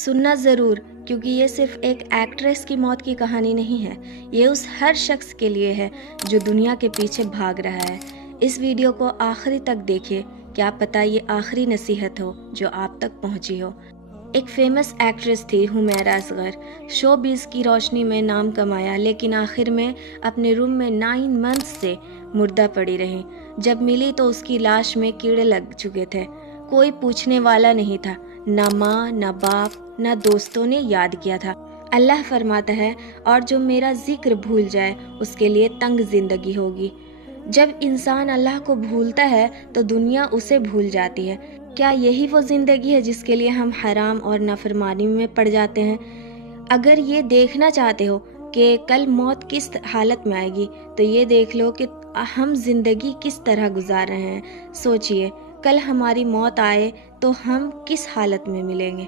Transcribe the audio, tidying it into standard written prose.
सुनना ज़रूर, क्योंकि ये सिर्फ एक एक्ट्रेस की मौत की कहानी नहीं है। ये उस हर शख्स के लिए है जो दुनिया के पीछे भाग रहा है। इस वीडियो को आखिरी तक देखिए, क्या पता ये आखिरी नसीहत हो जो आप तक पहुंची हो। एक फेमस एक्ट्रेस थी हुमैरा असगर। शोबिज़ की रोशनी में नाम कमाया, लेकिन आखिर में अपने रूम में 9 मंथ्स से मुर्दा पड़ी रही। जब मिली तो उसकी लाश में कीड़े लग चुके थे। कोई पूछने वाला नहीं था, ना माँ, ना बाप, ना दोस्तों ने याद किया था। अल्लाह फरमाता है, और जो मेरा जिक्र भूल जाए उसके लिए तंग जिंदगी होगी। जब इंसान अल्लाह को भूलता है तो दुनिया उसे भूल जाती है। क्या यही वो ज़िंदगी है जिसके लिए हम हराम और नाफरमानी में पड़ जाते हैं? अगर ये देखना चाहते हो कि कल मौत किस हालत में आएगी, तो ये देख लो कि हम ज़िंदगी किस तरह गुजार रहे हैं। सोचिए, कल हमारी मौत आए तो हम किस हालत में मिलेंगे।